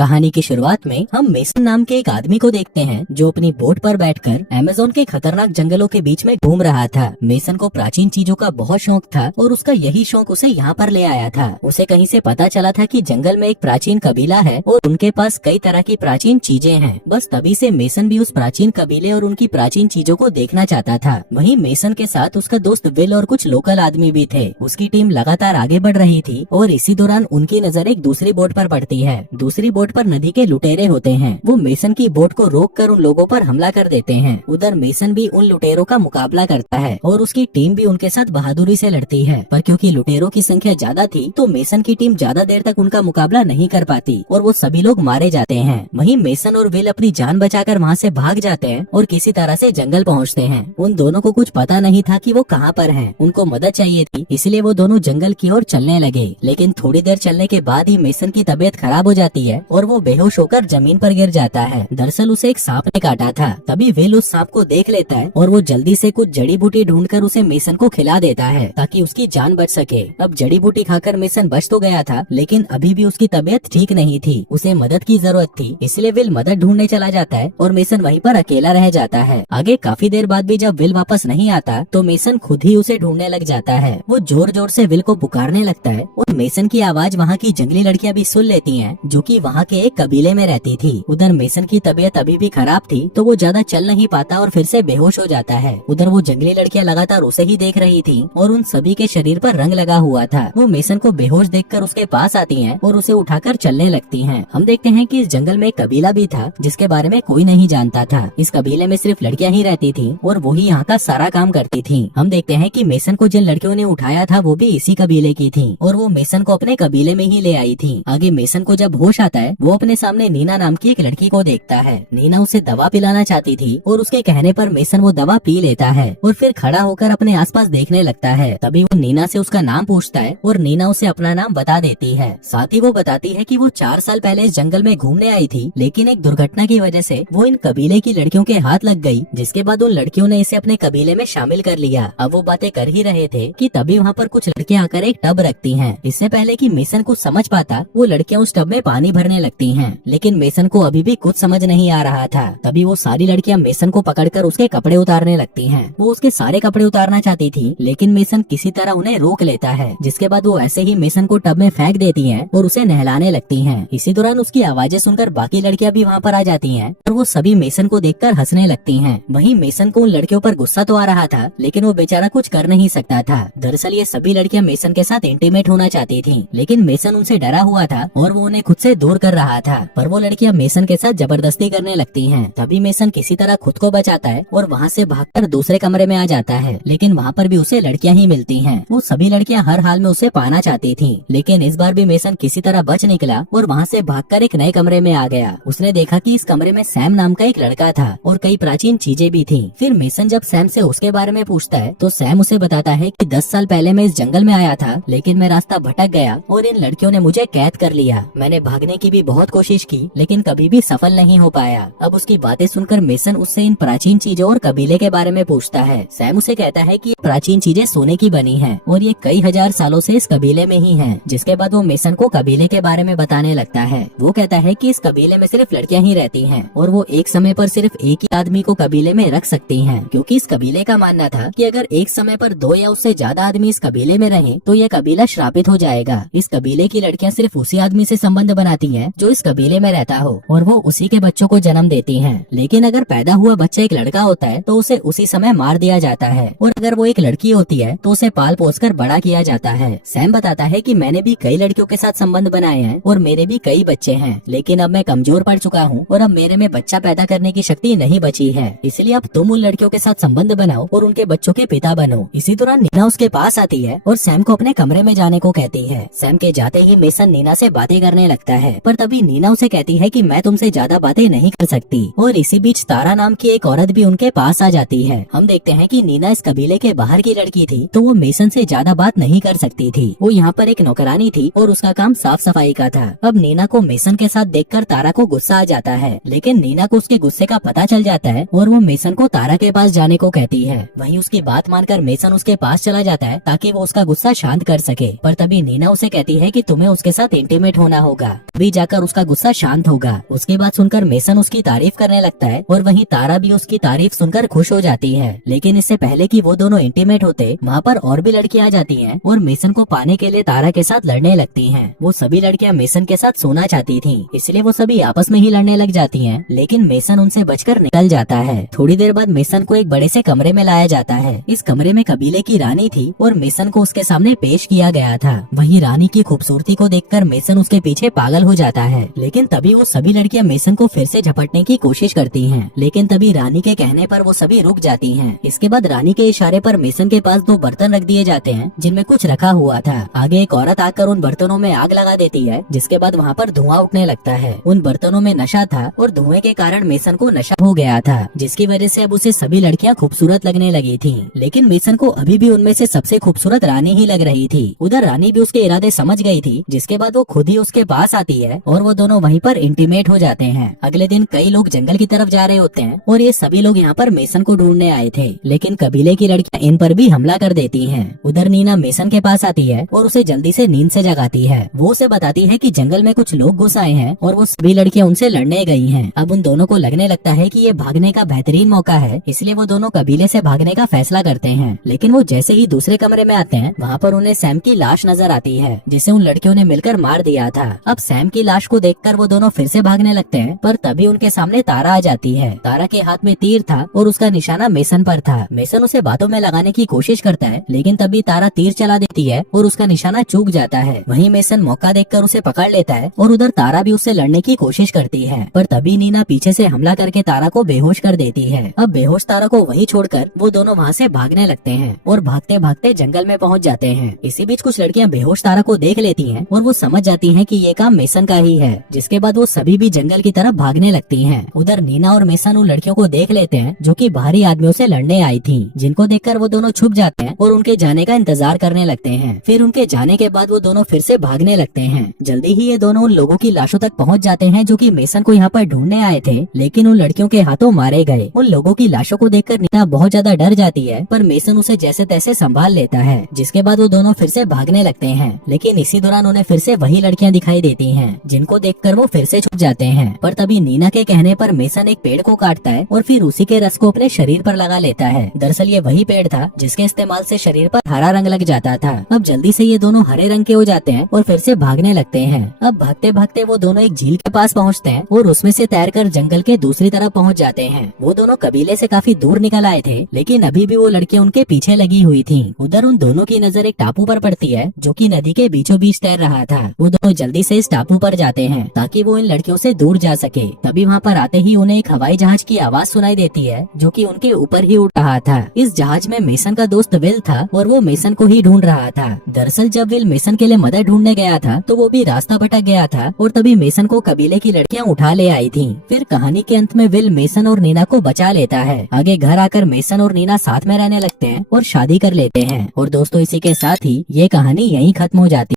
कहानी की शुरुआत में हम मेसन नाम के एक आदमी को देखते हैं जो अपनी बोट पर बैठकर अमेज़न के खतरनाक जंगलों के बीच में घूम रहा था। मेसन को प्राचीन चीजों का बहुत शौक था और उसका यही शौक उसे यहाँ पर ले आया था। उसे कहीं से पता चला था कि जंगल में एक प्राचीन कबीला है और उनके पास कई तरह की प्राचीन चीजें हैं। बस तभी से मेसन भी उस प्राचीन कबीले और उनकी प्राचीन चीजों को देखना चाहता था। वहीं मेसन के साथ उसका दोस्त विल और कुछ लोकल आदमी भी थे। उसकी टीम लगातार आगे बढ़ रही थी और इसी दौरान उनकी नजर एक दूसरी बोट पर पड़ती है। दूसरी बोट पर नदी के लुटेरे होते हैं। वो मेसन की बोट को रोककर उन लोगों पर हमला कर देते हैं। उधर मेसन भी उन लुटेरों का मुकाबला करता है और उसकी टीम भी उनके साथ बहादुरी से लड़ती है। पर क्योंकि लुटेरों की संख्या ज्यादा थी तो मेसन की टीम ज्यादा देर तक उनका मुकाबला नहीं कर पाती और वो सभी लोग मारे जाते हैं। वहीं मेसन और विल अपनी जान बचाकर वहाँ से भाग जाते हैं और किसी तरह से जंगल पहुँचते हैं। उन दोनों को कुछ पता नहीं था कि वो कहाँ पर हैं। उनको मदद चाहिए थी, इसलिए वो दोनों जंगल की ओर चलने लगे। लेकिन थोड़ी देर चलने के बाद ही मेसन की तबीयत खराब हो जाती है और वो बेहोश होकर जमीन पर गिर जाता है। दरअसल उसे एक सांप ने काटा था। तभी विल उस सांप को देख लेता है और वो जल्दी से कुछ जड़ी बूटी ढूंढकर उसे मेसन को खिला देता है ताकि उसकी जान बच सके। अब जड़ी बूटी खाकर मेसन बच तो गया था, लेकिन अभी भी उसकी तबीयत ठीक नहीं थी। उसे मदद की जरूरत थी, इसलिए विल मदद ढूंढने चला जाता है और मेसन वहीं पर अकेला रह जाता है। आगे काफी देर बाद भी जब विल वापस नहीं आता तो मेसन खुद ही उसे ढूंढने लग जाता है। वो जोर जोर से विल को पुकारने लगता है और मेसन की आवाज वहाँ की जंगली लड़कियाँ भी सुन लेती हैं, जो कि वहाँ के एक कबीले में रहती थी। उधर मेसन की तबीयत अभी भी खराब थी तो वो ज्यादा चल नहीं पाता और फिर से बेहोश हो जाता है। उधर वो जंगली लड़कियाँ लगातार उसे ही देख रही थी और उन सभी के शरीर पर रंग लगा हुआ था। वो मेसन को बेहोश देखकर उसके पास आती हैं और उसे उठाकर चलने लगती हैं। हम देखते हैं कि इस जंगल में एक कबीला भी था जिसके बारे में कोई नहीं जानता था। इस कबीले में सिर्फ लड़कियां ही रहती थी और वही यहाँ का सारा काम करती थी। हम देखते हैं कि मेसन को जिन लड़कियों ने उठाया था वो भी इसी कबीले की थी और वो मेसन को अपने कबीले में ही ले आई थी। आगे मेसन को जब होश आता है वो अपने सामने नीना नाम की एक लड़की को देखता है। नीना उसे दवा पिलाना चाहती थी और उसके कहने पर मेसन वो दवा पी लेता है और फिर खड़ा होकर अपने आसपास देखने लगता है। तभी वो नीना से उसका नाम पूछता है और नीना उसे अपना नाम बता देती है। साथ ही वो बताती है कि वो 4 साल पहले इस जंगल में घूमने आई थी, लेकिन एक दुर्घटना की वजह से वो इन कबीले की लड़कियों के हाथ लग गई, जिसके बाद उन लड़कियों ने इसे अपने कबीले में शामिल कर लिया। अब वो बातें कर ही रहे थे कि तभी वहाँ पर कुछ लड़कियाँ आकर एक टब रखती हैं। इससे पहले कि मेसन कुछ समझ पाता वो लड़कियाँ उस टब में पानी भरने लगती हैं, लेकिन मेसन को अभी भी कुछ समझ नहीं आ रहा था। तभी वो सारी लड़कियाँ मेसन को पकड़कर उसके कपड़े उतारने लगती हैं। वो उसके सारे कपड़े उतारना चाहती थी, लेकिन मेसन किसी तरह उन्हें रोक लेता है, जिसके बाद वो ऐसे ही मेसन को टब में फेंक देती हैं और उसे नहलाने लगती हैं। इसी दौरान उसकी आवाजें सुनकर बाकी लड़कियां भी वहाँ पर आ जाती हैं और वो सभी मेसन को देखकर हंसने लगती हैं। वहीं मेसन को उन लड़कियों पर गुस्सा तो आ रहा था, लेकिन वो बेचारा कुछ कर नहीं सकता था। दरअसल ये सभी लड़कियां मेसन के साथ इंटीमेट होना चाहती थी, लेकिन मेसन उनसे डरा हुआ था और वो उन्हें खुद से दूर कर रहा था। पर वो लड़कियां मेसन के साथ जबरदस्ती करने लगती हैं। तभी मेसन किसी तरह खुद को बचाता है और वहाँ से भागकर दूसरे कमरे में आ जाता है, लेकिन वहाँ पर भी उसे लड़कियां ही मिलती हैं। वो सभी लड़कियां हर हाल में उसे पाना चाहती थी, लेकिन इस बार भी मेसन किसी तरह बच निकला और वहाँ से भागकर एक नए कमरे में आ गया। उसने देखा कि इस कमरे में सैम नाम का एक लड़का था और कई प्राचीन चीजें भी थी। फिर मेसन जब सैम से उसके बारे में पूछता है तो सैम उसे बताता है कि 10 साल पहले मैं इस जंगल में आया था, लेकिन मैं रास्ता भटक गया और इन लड़कियों ने मुझे कैद कर लिया। मैंने भागने की भी बहुत कोशिश की, लेकिन कभी भी सफल नहीं हो पाया। अब उसकी बातें सुनकर मेसन उससे इन प्राचीन चीजों और कबीले के बारे में पूछता है। सैम उसे कहता है कि ये प्राचीन चीजें सोने की बनी हैं और ये कई हजार सालों से इस कबीले में ही हैं। जिसके बाद वो मेसन को कबीले के बारे में बताने लगता है। वो कहता है कि इस कबीले में सिर्फ लड़कियां ही रहती हैं और वो एक समय पर सिर्फ एक ही आदमी को कबीले में रख सकती हैं, क्योंकि इस कबीले का मानना था कि अगर एक समय पर 2 या उससे ज्यादा आदमी इस कबीले में रहें तो यह कबीला श्रापित हो जाएगा। इस कबीले की लड़कियां सिर्फ उसी आदमी से संबंध बनाती हैं जो इस कबीले में रहता हो और वो उसी के बच्चों को जन्म देती हैं। लेकिन अगर पैदा हुआ बच्चा एक लड़का होता है तो उसे उसी समय मार दिया जाता है और अगर वो एक लड़की होती है तो उसे पाल पोस कर बड़ा किया जाता है। सैम बताता है कि मैंने भी कई लड़कियों के साथ संबंध बनाए हैं और मेरे भी कई बच्चे हैं, लेकिन अब मैं कमजोर पड़ चुका हूँ और अब मेरे में बच्चा पैदा करने की शक्ति नहीं बची है, इसलिए अब तुम उन लड़कियों के साथ संबंध बनाओ और उनके बच्चों के पिता बनो। इसी दौरान नीना उसके पास आती है और सैम को अपने कमरे में जाने को कहती है। सैम के जाते ही मेसन नीना से बातें करने लगता है, पर तभी नीना उसे कहती है कि मैं तुमसे ज्यादा बातें नहीं कर सकती। और इसी बीच तारा नाम की एक औरत भी उनके पास आ जाती है। हम देखते हैं कि नीना इस कबीले के बाहर की लड़की थी, तो वो मेसन से ज्यादा बात नहीं कर सकती थी। वो यहाँ पर एक नौकरानी थी और उसका काम साफ सफाई का था। अब नीना को मेसन के साथ देखकर तारा को गुस्सा आ जाता है, लेकिन नीना को उसके गुस्से का पता चल जाता है और वो मेसन को तारा के पास जाने को कहती है। वहीं उसकी बात मानकर मेसन उसके पास चला जाता है ताकि वो उसका गुस्सा शांत कर सके। पर तभी नीना उसे कहती है कि तुम्हें उसके साथ इंटीमेट होना होगा। तभी जाकर मारकर उसका गुस्सा शांत होगा। उसके बाद सुनकर मेसन उसकी तारीफ करने लगता है और वहीं तारा भी उसकी तारीफ सुनकर खुश हो जाती है। लेकिन इससे पहले कि वो दोनों इंटीमेट होते, वहाँ पर और भी लड़कियां आ जाती हैं और मेसन को पाने के लिए तारा के साथ लड़ने लगती हैं। वो सभी लड़कियां मेसन के साथ सोना चाहती थीं, इसलिए वो सभी आपस में ही लड़ने लग जाती हैं। लेकिन मेसन उनसे बचकर निकल जाता है। थोड़ी देर बाद मेसन को एक बड़े से कमरे में लाया जाता है। इस कमरे में कबीले की रानी थी और मेसन को उसके सामने पेश किया गया था। वहीं रानी की खूबसूरती को देखकर मेसन उसके पीछे पागल हो जाता है। लेकिन तभी वो सभी लड़कियां मेसन को फिर से झपटने की कोशिश करती हैं। लेकिन तभी रानी के कहने पर वो सभी रुक जाती हैं। इसके बाद रानी के इशारे पर मेसन के पास 2 बर्तन रख दिए जाते हैं जिनमें कुछ रखा हुआ था। आगे एक औरत आकर उन बर्तनों में आग लगा देती है, जिसके बाद वहाँ पर धुआं उठने लगता है। उन बर्तनों में नशा था और धुएं के कारण मेसन को नशा हो गया था, जिसकी वजह से अब उसे सभी लड़कियां खूबसूरत लगने लगी थी। लेकिन मेसन को अभी भी उनमें से सबसे खूबसूरत रानी ही लग रही थी। उधर रानी भी उसके इरादे समझ गई थी, जिसके बाद वो खुद ही उसके पास आती है और वो दोनों वहीं पर इंटीमेट हो जाते हैं। अगले दिन कई लोग जंगल की तरफ जा रहे होते हैं और ये सभी लोग यहाँ पर मेसन को ढूंढने आए थे। लेकिन कबीले की लड़कियां इन पर भी हमला कर देती हैं। उधर नीना मेसन के पास आती है और उसे जल्दी से नींद से जगाती है। वो उसे बताती है कि जंगल में कुछ लोग घुस आए हैं और वो सभी लड़कियां उनसे लड़ने गई हैं। अब उन दोनों को लगने लगता है कि ये भागने का बेहतरीन मौका है, इसलिए वो दोनों कबीले से भागने का फैसला करते हैं। लेकिन वो जैसे ही दूसरे कमरे में आते हैं, वहाँ पर उन्हें सैम की लाश नजर आती है, जिसे उन लड़कियों ने मिलकर मार दिया था। अब सैम की लाश को देखकर वो दोनों फिर से भागने लगते हैं, पर तभी उनके सामने तारा आ जाती है। तारा के हाथ में तीर था और उसका निशाना मेसन पर था। मेसन उसे बातों में लगाने की कोशिश करता है, लेकिन तभी तारा तीर चला देती है और उसका निशाना चूक जाता है। वहीं मेसन मौका देखकर उसे पकड़ लेता है और उधर तारा भी उससे लड़ने की कोशिश करती है, पर तभी नीना पीछे से हमला करके तारा को बेहोश कर देती है। अब बेहोश तारा को वहीं छोड़कर वो दोनों वहाँ से भागने लगते हैं और भागते भागते जंगल में पहुँच जाते हैं। इसी बीच कुछ लड़कियाँ बेहोश तारा को देख लेती हैं और वो समझ जाती हैं कि ये काम मेसन का ही है, जिसके बाद वो सभी भी जंगल की तरफ भागने लगती हैं। उधर नीना और मेसन उन लड़कियों को देख लेते हैं जो कि बाहरी आदमियों से लड़ने आई थी, जिनको देखकर वो दोनों छुप जाते हैं और उनके जाने का इंतजार करने लगते हैं। फिर उनके जाने के बाद वो दोनों फिर से भागने लगते हैं। जल्दी ही ये दोनों उन लोगों की लाशों तक पहुंच जाते हैं जो कि मेसन को यहाँ पर ढूंढने आए थे, लेकिन उन लड़कियों के हाथों मारे गए। उन लोगों की लाशों को देखकर नीना बहुत ज्यादा डर जाती है, पर मेसन उसे जैसे तैसे संभाल लेता है, जिसके बाद वो दोनों फिर से भागने लगते हैं। लेकिन इसी दौरान उन्हें फिर से वही लड़कियां दिखाई देती हैं, जिनको देखकर वो फिर से छुप जाते हैं। पर तभी नीना के कहने पर मेसन एक पेड़ को काटता है और फिर उसी के रस को अपने शरीर पर लगा लेता है। दरअसल ये वही पेड़ था जिसके इस्तेमाल से शरीर पर हरा रंग लग जाता था। अब जल्दी से ये दोनों हरे रंग के हो जाते हैं और फिर से भागने लगते हैं। अब भागते भागते वो दोनों एक झील के पास पहुंचते हैं और उसमें से तैरकर जंगल के दूसरी तरफ पहुंच जाते हैं। वो दोनों कबीले से काफी दूर निकल आए थे, लेकिन अभी भी वो लड़कियां उनके पीछे लगी हुई थी। उधर उन दोनों की नजर एक टापू पर पड़ती है जो कि नदी के बीचों बीच तैर रहा था। वो दोनों जल्दी से इस टापू पर जाते हैं ताकि वो इन लड़कियों से दूर जा सके। तभी वहाँ पर आते ही उन्हें एक हवाई जहाज की आवाज सुनाई देती है जो कि उनके ऊपर ही उड़ रहा था। इस जहाज में मेसन का दोस्त विल था और वो मेसन को ही ढूंढ रहा था। दरअसल जब विल मेसन के लिए मदद ढूंढने गया था तो वो भी रास्ता भटक गया था और तभी मेसन को कबीले की लड़कियां उठा ले आई थी। फिर कहानी के अंत में विल मेसन और नीना को बचा लेता है। आगे घर आकर मेसन और नीना साथ में रहने लगते हैं और शादी कर लेते हैं। और दोस्तों इसी के साथ ही ये कहानी यहीं खत्म हो जाती है।